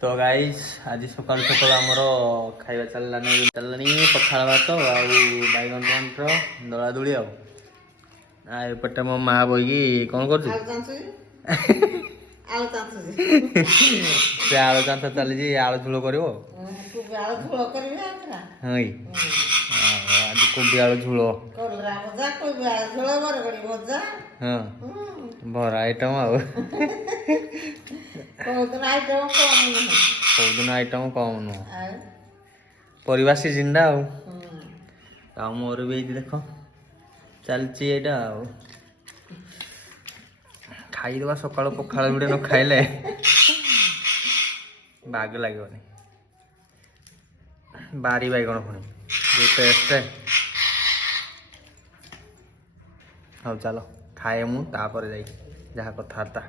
तो गाइस आज सकाल सकाल आमर खाଇବା चललानी पखाड़ भात आउ बैगन टमाटर दला दुली आउटे मो माँ बही कौन कर आलु चांस चली आलु झोल कर आज कोबी आलु झोल हाँ भरा आइटम कौदिन आइटम कम नुह परिवा सीजन टा मोर भी देख चलती यहाँ खाईदे सका पखाड़ गुटे न खाइले बाग लगे बारी बैगण पुणी टेस्ट हाँ चलो खाए मुझे जहाँ कथबार्ता।